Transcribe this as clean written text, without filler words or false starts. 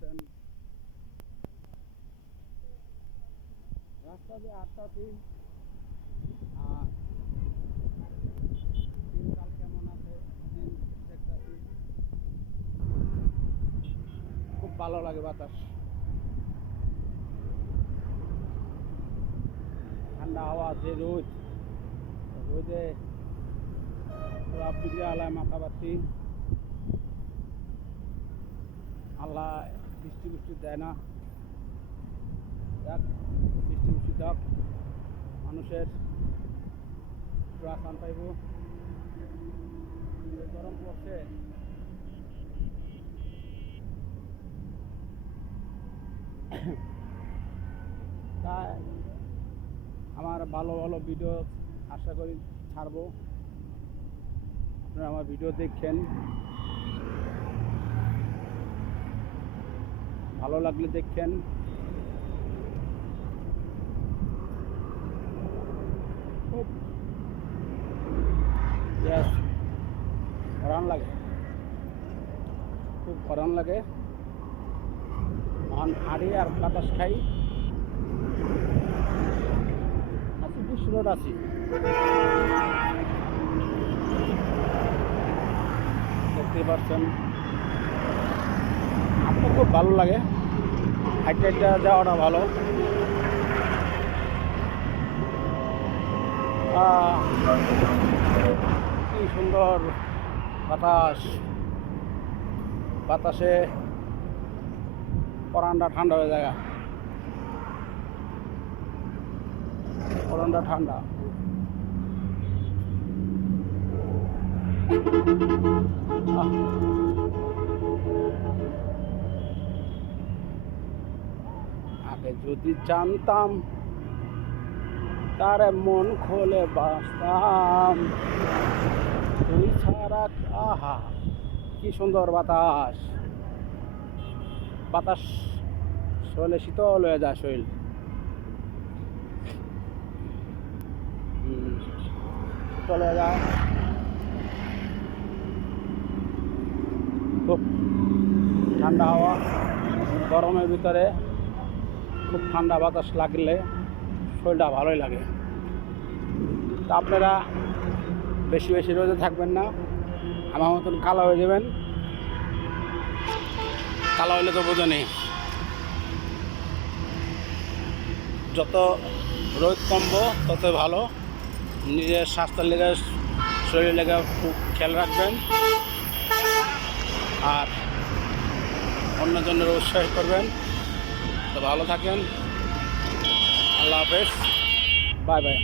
পাচ্ছেন রাস্তা দিয়ে হাঁটতাছি। আর দিনকাল কেমন আছে দিন দেখতেছি, খুব ভালো লাগে বাতাস, ঠান্ডা হাওয়া, যে রোদে পুরা বিগড়ে আলায় মাথাবাতি। আল্লাহ বৃষ্টি বৃষ্টি দেয় না, যাক বৃষ্টি বৃষ্টি দাও, মানুষের প্রাণ পাইব। গরম পড়ছে, তাই আমার ভালো ভালো ভিডিও আশা করি ছাড়বো, আপনারা আমার ভিডিও দেখছেন, ভালো লাগলে দেখছেন। খুব গরম লাগে, খুব গরম লাগে। হাঁড়ি আর বাতাস খাই, আছি বিশ্বরোড আছি, দেখতে পাচ্ছেন। আপনার খুব ভালো লাগে, হাইটে হাইটে যাওয়াটা ভালো। কি সুন্দর বাতাস, বাতাসে পরানটা ঠান্ডা হয়ে যায়, পরানটা ঠান্ডা। আগে যদি জানতাম তার মন খোলে বাসতাম, তুই ছাড়া। আহা কি সুন্দর বাতাস, বাতাস শরীরে শীতল হয়ে যায়, শরীর শীতল হয়ে যায়। খুব ঠান্ডা হাওয়া, গরমের ভিতরে খুব ঠান্ডা বাতাস লাগলে শরীরটা ভালোই লাগে। তা আপনারা বেশি বেশি রোদে থাকবেন না, আমার মতন কালো হয়ে যাবেন। কালো হলে তো বোঝেনি, যত রোদ কমবো তত ভালো। নিজের স্বাস্থ্যের লেগে, শরীরের লেগে খুব খেয়াল রাখবেন, আর অন্যজনের উৎসাহ করবেন। তো ভালো থাকেন, আল্লাহ হাফেজ, বাই বাই।